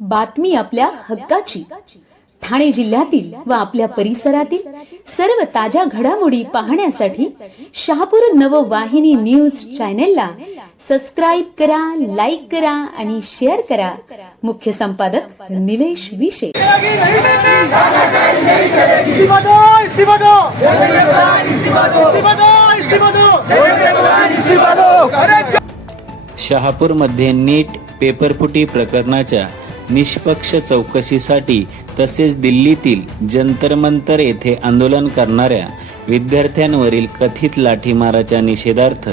बातमी आपल्या हक्काची. ठाणे जिल्ह्यातील व आपल्या परिसरातील सर्व ताज्या घडामोडी पाहण्यासाठी शहापूर नववाहिनी न्यूज चॅनेलला सबस्क्राईब करा, लाईक करा आणि शेअर करा. मुख्य संपादक निलेश विशे. शहापूरमध्ये नीट पेपरफुटी प्रकरणाच्या निष्पक्ष चौकशीसाठी तसेच दिल्लीतील जंतर मंतर येथे आंदोलन करणाऱ्या विद्यार्थ्यांवरील कथित लाठीमाराच्या निषेधार्थ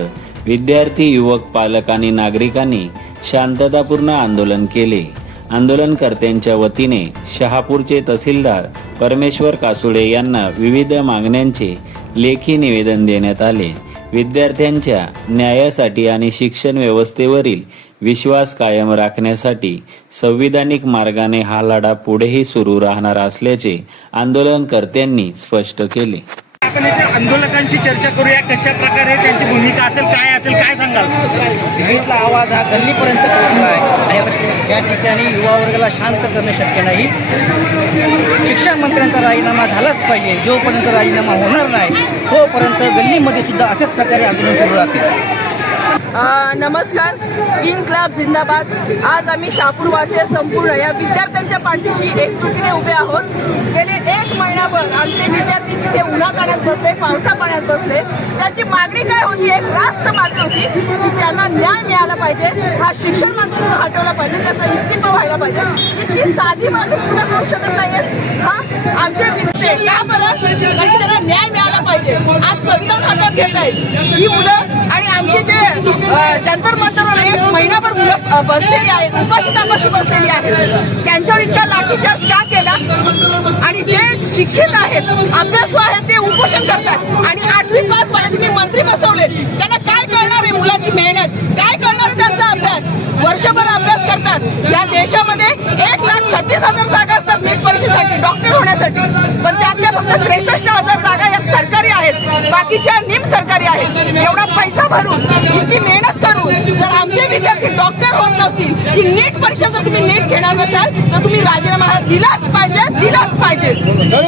विद्यार्थी, युवक, पालक आणि नागरिकांनी शांततापूर्ण आंदोलन केले. आंदोलनकर्त्यांच्या वतीने शहापूरचे तहसीलदार परमेश्वर कासुडे यांना विविध मागण्यांचे लेखी निवेदन देण्यात आले. विद्यार्थ्यांच्या न्यायासाठी आणि शिक्षण व्यवस्थेवरील विश्वास कायम राखण्यासाठी संविधानिक मार्गाने हा लढा पुढेही सुरू राहणार असल्याचे आंदोलनकर्त्यांनी स्पष्ट केले. आपण इथे आंदोलकांशी चर्चा करूया. कशा प्रकारे त्यांची भूमिका असेल, काय सांगाल? दिल्लीतला आवाज हा गल्लीपर्यंत पोहोचला आहे आणि या ठिकाणी युवा वर्गाला शांत करणे शक्य नाही. शिक्षण मंत्र्यांचा राजीनामा झालाच पाहिजे. जोपर्यंत राजीनामा होणार नाही तोपर्यंत गल्लीमध्ये सुद्धा अशाच प्रकारे आंदोलन सुरू राहते. नमस्कार. इन्क्लाब जिंदाबाद. आज आम्ही शहापूरवासी संपूर्ण या विद्यार्थ्यांच्या पाठीशी एकजुटीने उभे आहोत. गेले 1 महिनाभर आमचे विद्यार्थी तिथे उन्हातान्हात बसले, पावसा पाण्यात बसले. त्याची मागणी काय होती? एक रास्त मागणी होती की त्यांना न्याय मिळाला पाहिजे. हा शिक्षण मंत्री हटवला पाहिजे, त्याचा इस्तीफा व्हायला पाहिजे. इतकी साधी मागणी पूर्ण करू शकत नाहीयेत. आमचे विद्यार्थी का बरं? कारण त्यांना न्याय मिळाला पाहिजे. आज संविधान हातात घेत आहेत ही मुलं आणि आमची जे जंतर मंतरवर 1 महिनाभर मुलं बसलेली आहेत, उपाशी तापाशी बसलेली आहेत, त्यांच्यावर इतका लाठीचार्ज का केला? आणि जे शिक्षित आहेत, अभ्यासू आहेत, ते उपोषण करतात आणि 8वी पास वाले तुम्ही मंत्री बसवले. त्यांना काय कळणार आहे? मुलाची मेहनत काय कळणार आहे? त्यांचा अभ्यास वर्षभर अभ्यास करतात. या देशामध्ये 1,36,000 जागा असतात नीट परीक्षेसाठी, डॉक्टर होण्यासाठी, पण त्यातल्या फक्त 63,000 जागा या सरकारी आहेत, बाकीच्या निम सरकारी आहेत. एवढा पैसा भरून, इतकी मेहनत करून जर आमचे विद्यार्थी डॉक्टर होत नसतील, की नीट परीक्षा जर तुम्ही नीट घेणार नसाल तर तुम्ही राजीनामा दिलाच पाहिजे.